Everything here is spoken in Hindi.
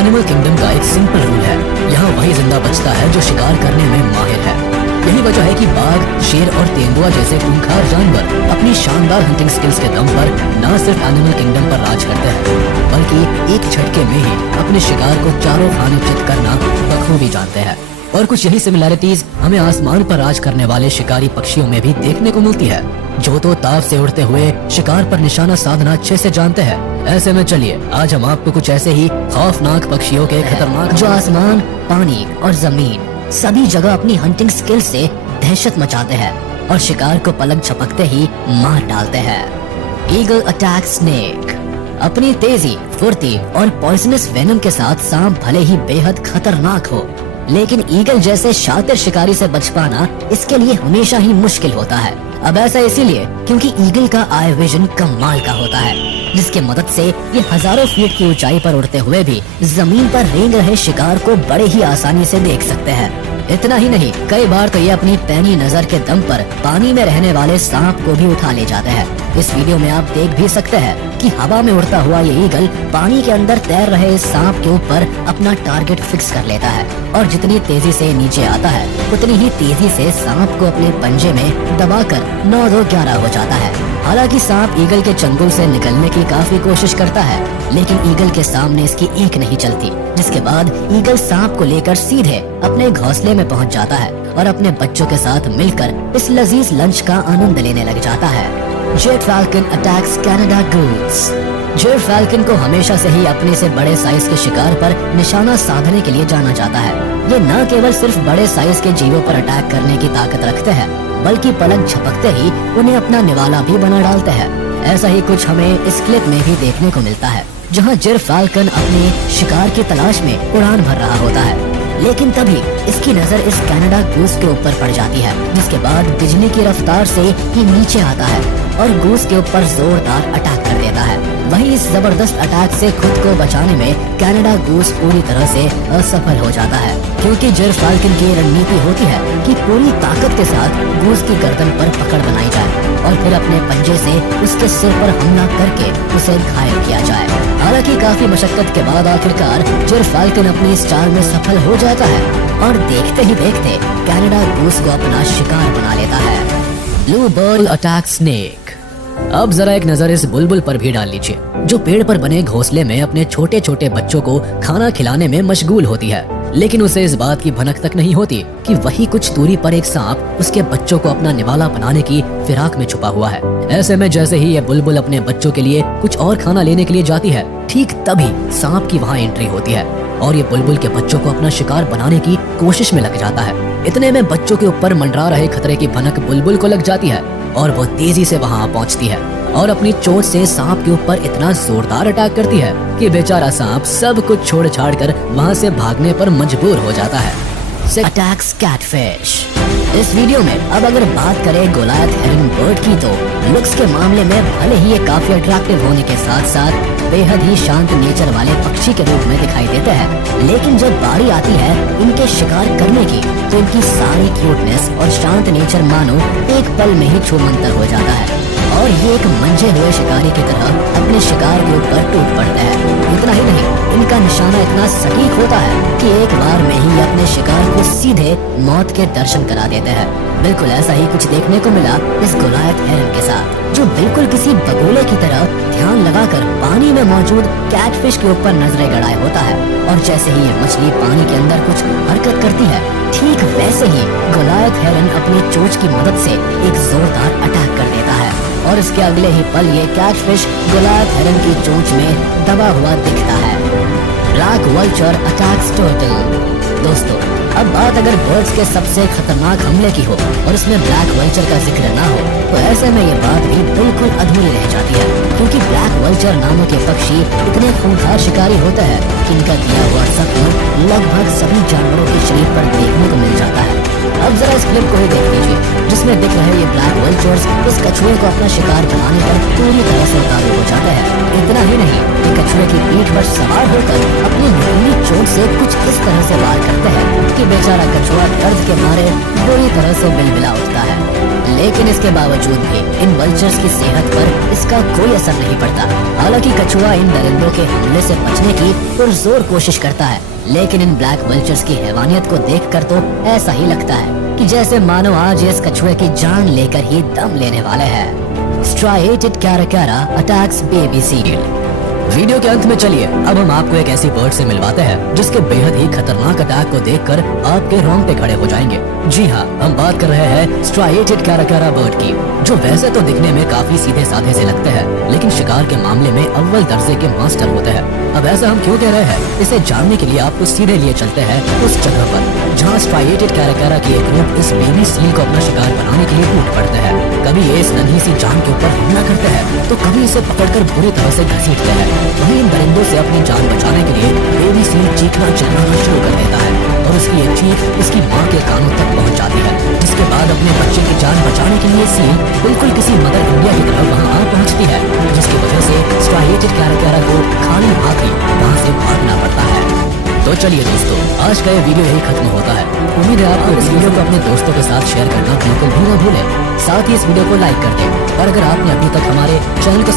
एनिमल किंगडम का एक सिंपल रूल है, यहाँ वही जिंदा बचता है जो शिकार करने में माहिर है। यही वजह है कि बाघ, शेर और तेंदुआ जैसे खूंखार जानवर अपनी शानदार हंटिंग स्किल्स के दम पर न सिर्फ एनिमल किंगडम पर राज करते हैं, बल्कि एक झटके में ही अपने शिकार को चारों खाने चित करना बखूबी जानते हैं। और कुछ यही सिमिलैरिटीज हमें आसमान पर राज करने वाले शिकारी पक्षियों में भी देखने को मिलती है, जो तो ताव से उड़ते हुए शिकार पर निशाना साधना अच्छे से जानते हैं। ऐसे में चलिए आज हम आपको कुछ ऐसे ही खौफनाक पक्षियों के खतरनाक जो आसमान, पानी और जमीन सभी जगह अपनी हंटिंग स्किल से दहशत मचाते हैं और शिकार को पलक झपकते ही मार डालते हैं। Eagle attack snake. अपनी तेजी, फुर्ती और पॉइजनस वेनम के साथ सांप भले ही बेहद खतरनाक हो, लेकिन ईगल जैसे शातिर शिकारी से बच पाना इसके लिए हमेशा ही मुश्किल होता है। अब ऐसा इसीलिए क्योंकि ईगल का आई विजन कमाल का होता है, जिसकी मदद से ये हजारों फीट की ऊंचाई पर उड़ते हुए भी जमीन पर रेंग रहे शिकार को बड़े ही आसानी से देख सकते हैं। इतना ही नहीं, कई बार तो ये अपनी पैनी नजर के दम पर पानी में रहने वाले सांप को भी उठा ले जाते हैं। इस वीडियो में आप देख भी सकते हैं कि हवा में उड़ता हुआ ये ईगल पानी के अंदर तैर रहे इस सांप के ऊपर अपना टारगेट फिक्स कर लेता है और जितनी तेजी से नीचे आता है उतनी ही तेजी से सांप को अपने पंजे में दबाकर 9-2-11 हो जाता है। हालांकि सांप ईगल के चंगुल से निकलने की काफी कोशिश करता है, लेकिन ईगल के सामने इसकी एक नहीं चलती, जिसके बाद ईगल सांप को लेकर सीधे अपने घोंसले में पहुंच जाता है और अपने बच्चों के साथ मिलकर इस लजीज लंच का आनंद लेने लग जाता है। Jet falcon attacks Canada goose. Jet falcon को हमेशा से ही अपने से बड़े साइज के शिकार पर निशाना साधने के लिए जाना जाता है। ये न केवल सिर्फ बड़े साइज के जीवों पर अटैक करने की ताकत रखते हैं, बल्कि पलक झपकते ही उन्हें अपना निवाला भी बना डालते हैं। ऐसा ही कुछ हमें इस क्लिप में भी देखने को मिलता है, जहां जेट फैल्कन अपने शिकार की तलाश में उड़ान भर रहा होता है, लेकिन तभी इसकी नजर इस कनाडा गूस के ऊपर पड़ जाती है, जिसके बाद बिजली की रफ्तार से ये नीचे आता है और गूस के ऊपर जोरदार अटैक कर देता है। वहीं इस जबरदस्त अटैक से खुद को बचाने में कनाडा गूस पूरी तरह से असफल हो जाता है, क्योंकि जेट फैल्कन की रणनीति होती है कि पूरी ताकत के साथ गूस की गर्दन पर पकड़ बनाई जाए और फिर अपने पंजे से उसके सिर पर हमला करके उसे घायल किया जाए। हालांकि काफी मशक्कत के बाद आखिरकार जेट फैल्कन अपनी इस चाल में सफल हो जाता है और देखते ही देखते कनाडा गूस को अपना शिकार बना लेता है। Blue bird attack snake. अब जरा एक नजर इस बुलबुल पर भी डाल लीजिए, जो पेड़ पर बने घोंसले में अपने छोटे छोटे बच्चों को खाना खिलाने में मशगूल होती है, लेकिन उसे इस बात की भनक तक नहीं होती कि वही कुछ दूरी पर एक सांप उसके बच्चों को अपना निवाला बनाने की फिराक में छुपा हुआ है। ऐसे में जैसे ही ये बुलबुल अपने बच्चों के लिए कुछ और खाना लेने के लिए जाती है, ठीक तभी सांप की वहाँ एंट्री होती है और ये बुलबुल के बच्चों को अपना शिकार बनाने की कोशिश में लग जाता है। इतने में बच्चों के ऊपर मंडरा रहे खतरे की भनक बुलबुल को लग जाती है और वो तेजी से वहाँ पहुँचती है और अपनी चोंच से सांप के ऊपर इतना जोरदार अटैक करती है कि बेचारा सांप सब कुछ छोड़ छाड़ कर वहाँ से भागने पर मजबूर हो जाता है। Attacks catfish. इस वीडियो में अब अगर बात करें गोलायथ हेरन बर्ड की, तो लुक्स के मामले में भले ही ये काफी अट्रैक्टिव होने के साथ साथ बेहद ही शांत नेचर वाले पक्षी के रूप में दिखाई देते हैं, लेकिन जब बारी आती है इनके शिकार करने की, तो इनकी सारी क्यूटनेस और शांत नेचर मानो एक पल में ही छूमंतर हो जाता है और ये एक मंजे हुए शिकारी की तरह अपने शिकार के ऊपर टूट पड़ते हैं। इतना ही नहीं, इनका निशाना इतना सटीक होता है कि एक बार में ही अपने शिकार को सीधे मौत के दर्शन करा देते हैं। बिल्कुल ऐसा ही कुछ देखने को मिला इस गोलायथ हेरन के साथ, जो बिल्कुल किसी बगुले की तरह ध्यान लगाकर पानी में मौजूद कैटफिश के ऊपर नजरें गड़ाए होता है और जैसे ही ये मछली पानी के अंदर कुछ हरकत करती है, ठीक वैसे ही गोलायथ हेरन अपनी चोंच की मदद से एक जोरदार अटैक कर देता है और इसके अगले ही पल ये कैटफिश गोलायथ हेरन की चोंच में दबा हुआ दिखता है। Black vulture attacks turtle. दोस्तों, अब बात अगर बर्ड्स के सबसे खतरनाक हमले की हो और इसमें ब्लैक वल्चर का जिक्र ना हो, तो ऐसे में ये बात भी बिल्कुल अधूरी रह जाती है, क्योंकि ब्लैक वल्चर नामों के पक्षी इतने खूंखार शिकारी होते हैं कि इनका दिया हुआ जख्म लगभग सभी जानवरों के शरीर पर देखने को मिल जाता है। अब जरा इस क्लिप को ही देख लीजिए, जिसमें दिख रहे ये ब्लैक वल्चर्स इस कछुए को अपना शिकार बनाने पर पूरी तरह से उतारू हो जाते हैं। इतना ही नहीं, ये कछुए की पीठ पर सवार होकर अपनी नुकीली चोंच से कुछ इस तरह से वार करते हैं कि बेचारा कछुआ दर्द के मारे बुरी तरह से बिलबिला उठता है। लेकिन इसके बावजूद भी इन वल्चर्स की सेहत पर इसका कोई असर नहीं पड़ता। हालांकि कछुआ इन दरिंदों के हमले से बचने की पुरजोर कोशिश करता है, लेकिन इन ब्लैक वल्चर्स की हैवानियत को देखकर तो ऐसा ही लगता है कि जैसे मानो आज इस कछुए की जान लेकर ही दम लेने वाले हैं। Striated caracara attacks baby seal. Video के अंत में चलिए अब हम आपको एक ऐसी बर्ड से मिलवाते हैं जिसके बेहद ही खतरनाक अटैक को देखकर आपके रोंगटे खड़े हो जाएंगे। जी हाँ, हम बात कर रहे हैं स्ट्राइएटेड कैराकैरा बर्ड की, जो वैसे तो दिखने में काफी सीधे साधे से लगते हैं, लेकिन शिकार के मामले में अव्वल दर्जे के मास्टर होते हैं। अब ऐसा हम क्यों कह रहे हैं, इसे जानने के लिए आपको सीधे लिए चलते हैं उस जगह पर जहाँ स्ट्राइएटेड कैराकैरा की एक ग्रुप इस बेबी सील को अपना शिकार बनाने के लिए टूट पड़ते हैं। कभी ये इस नन्ही सी जान के ऊपर हमला करते हैं तो कभी इसे पकड़कर बुरी तरह से घसीटते हैं। वहीं इन दरिंदों से अपनी जान बचाने के लिए बेबी सील चीखना चिल्लाना शुरू कर देता है और उसकी ये चीख इसकी मां के कानों तक पहुंच जाती है। जिसके बाद अपने बच्चे की जान बचाने के लिए सील बिल्कुल किसी मदर इंडिया की तरह वहां आ पहुंचती है, जिसकी वजह से स्ट्राइएटेड कैराकैरा को खाली हाथ ही वहां से भागना पड़ता है। तो चलिए दोस्तों, आज का ये वीडियो यही खत्म होता है। उम्मीद है आपको इस वीडियो को अपने दोस्तों के साथ शेयर करना बिल्कुल भी न भूलें। साथ ही इस वीडियो को लाइक कर दें और अगर आपने अभी तक हमारे चैनल को